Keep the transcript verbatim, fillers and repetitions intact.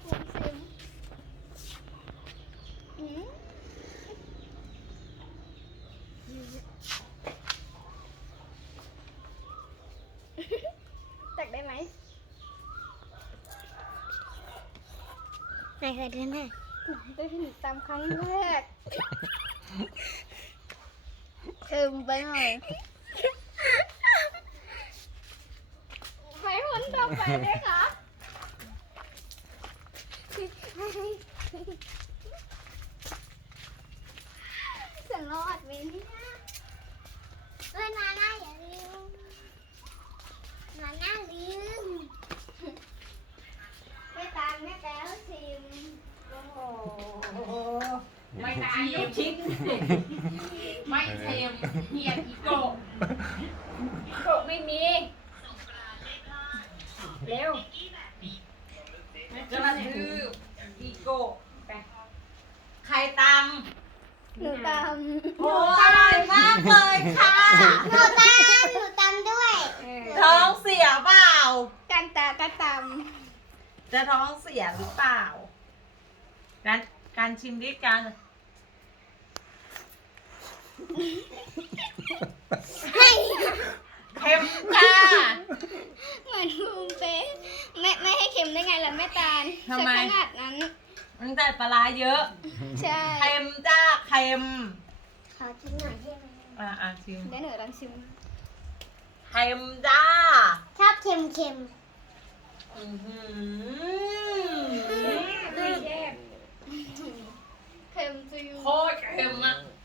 ชิมอืมตักได้ไหมไหนเคยดูหน่อยได้ที่หนูตามครั้งแรกเค็มไปหน่อยให้คนต่อไปเลยค่ะจะรอดไหมเนี่ยเอ้ยนาน่าอย่าลืมนาน่าลืมไม่ตามไม่แต้วชิมโอ้โหไม่ตายลูกชิ้นไม่เค็มเหียอีโกะอีโกะไม่มีเร็วกระดืออีโกะไปใครตหนูตามำโอ้อร่อยมากเลยค่ะหนูตามหนูตามด้วยท้องเสียเปล่ากันตาก็ตามจะท้องเสียหรือเปล่า การการชิมด้วยกันให้เค็มจ้าเหมือนภูมิเป๊ะไม่ไม่ให้เค็มได้ไงล่ะแม่ตาลทำไมจะขนาดนั้นมันใส่ปลาร้าเยอะใช่เค็มจ้าเค็มขอชิมหน่อยได้ไหมอ่ะอ่ะชิมเดี๋ยวหนูลองชิมเค็มจ้าชอบเค็มเค็มอื้อหือเค็มจริงโคตรเค็มอ่ะ